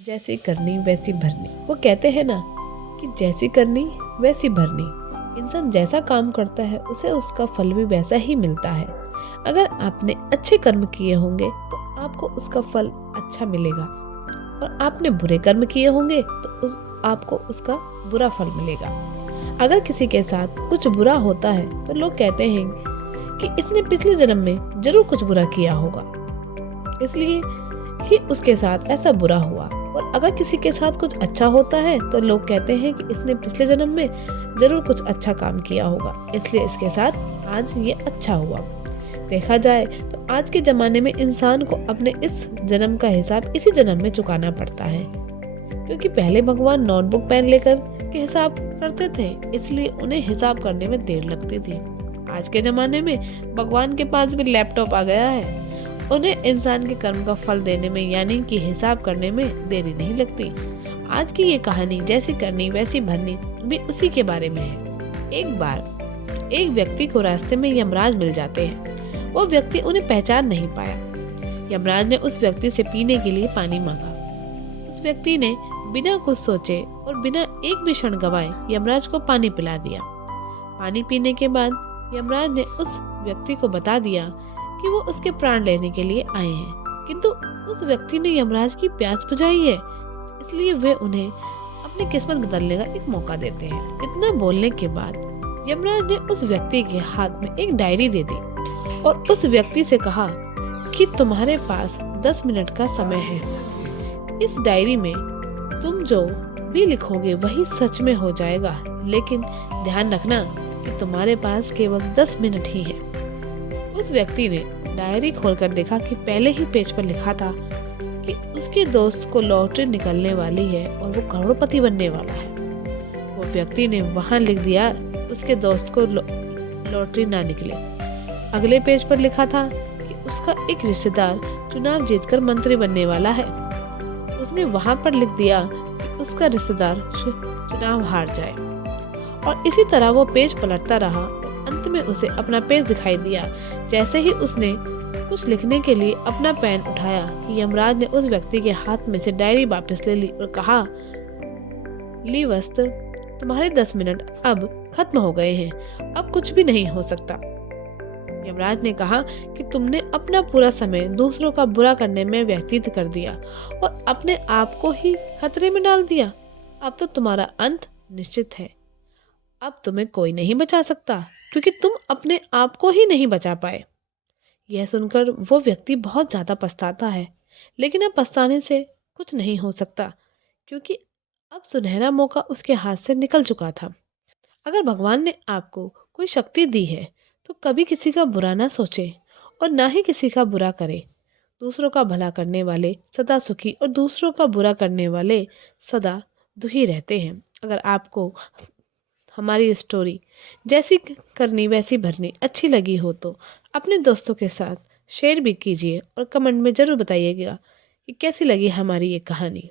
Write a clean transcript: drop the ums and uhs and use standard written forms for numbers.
जैसी करनी वैसी भरनी। वो कहते हैं ना कि जैसी करनी वैसी भरनी। इंसान जैसा काम करता है उसे उसका फल भी वैसा ही मिलता है। अगर आपने अच्छे कर्म किए होंगे तो आपको उसका फल अच्छा मिलेगा, और आपने बुरे कर्म किए होंगे तो आपको उसका बुरा फल मिलेगा। अगर किसी के साथ कुछ बुरा होता है तो लोग कहते हैं कि इसने पिछले जन्म में जरूर कुछ बुरा किया होगा, इसलिए ही उसके साथ ऐसा बुरा हुआ। और अगर किसी के साथ कुछ अच्छा होता है तो लोग कहते हैं कि इसने पिछले जन्म में जरूर कुछ अच्छा काम किया होगा, इसलिए इसके साथ आज ये अच्छा हुआ। देखा जाए तो आज के जमाने में इंसान को अपने इस जन्म का हिसाब इसी जन्म में चुकाना पड़ता है, क्योंकि पहले भगवान नोटबुक पेन लेकर के हिसाब करते थे, इसलिए उन्हें हिसाब करने में देर लगती थी। आज के जमाने में भगवान के पास भी लैपटॉप आ गया है, उन्हें इंसान के कर्म का फल देने में यानी कि हिसाब करने में देरी नहीं लगती। आज की ये कहानी जैसी करनी वैसी भरनी भी उसी के बारे में है। एक बार एक व्यक्ति को रास्ते में यमराज मिल जाते हैं। वो व्यक्ति उन्हें पहचान नहीं पाया। यमराज ने उस व्यक्ति से पीने के लिए पानी मांगा। उस व्यक्ति ने बिना कुछ सोचे और बिना एक भी क्षण गवाए यमराज को पानी पिला दिया। पानी पीने के बाद यमराज ने उस व्यक्ति को बता दिया कि वो उसके प्राण लेने के लिए आए हैं, किंतु उस व्यक्ति ने यमराज की प्यास बुझाई है, इसलिए वे उन्हें अपनी किस्मत बदलने का एक मौका देते हैं। इतना बोलने के बाद यमराज ने उस व्यक्ति के हाथ में एक डायरी दे दी और उस व्यक्ति से कहा कि तुम्हारे पास 10 मिनट का समय है। इस डायरी में तुम जो भी लिखोगे वही सच में हो जाएगा, लेकिन ध्यान रखना कि तुम्हारे पास केवल 10 मिनट ही है। उस व्यक्ति ने डायरी खोलकर देखा कि पहले ही पेज पर लिखा था कि उसके दोस्त को लॉटरी निकलने वाली है और वो करोड़पति बनने वाला है। वो व्यक्ति ने वहां लिख दिया उसके दोस्त को लॉटरी ना निकले। अगले पेज पर लिखा था कि उसका एक रिश्तेदार चुनाव जीतकर मंत्री बनने वाला है। उसने वहां पर लिख दिया कि उसका रिश्तेदार चुनाव हार जाए, और इसी तरह वो पेज पलटता रहा। अंत में उसे अपना पेज दिखाई दिया। जैसे ही उसने कुछ लिखने के लिए अपना पेन उठाया कि यमराज ने उस व्यक्ति के हाथ में से डायरी वापस ले ली और कहा, ली वस्त, तुम्हारे 10 मिनट अब खत्म हो गए हैं, अब कुछ भी नहीं हो सकता। यमराज ने कहा कि तुमने अपना पूरा समय दूसरों का बुरा करने में व्यतीत कर दिया और अपने आप को ही खतरे में डाल दिया। अब तो तुम्हारा अंत निश्चित है। अब तुम्हें कोई नहीं बचा सकता, क्योंकि तुम अपने आप को ही नहीं बचा पाए। यह सुनकर वो व्यक्ति बहुत ज्यादा पछताता है, लेकिन अब पछताने से कुछ नहीं हो सकता, क्योंकि अब सुनहरा मौका उसके हाथ से निकल चुका था। अगर भगवान ने आपको कोई शक्ति दी है तो कभी किसी का बुरा ना सोचे और ना ही किसी का बुरा करे। दूसरों का भला करने वाले सदा सुखी और दूसरों का बुरा करने वाले सदा दुखी रहते हैं। अगर आपको हमारी स्टोरी जैसी करनी वैसी भरनी अच्छी लगी हो तो अपने दोस्तों के साथ शेयर भी कीजिए और कमेंट में ज़रूर बताइएगा कि कैसी लगी हमारी ये कहानी।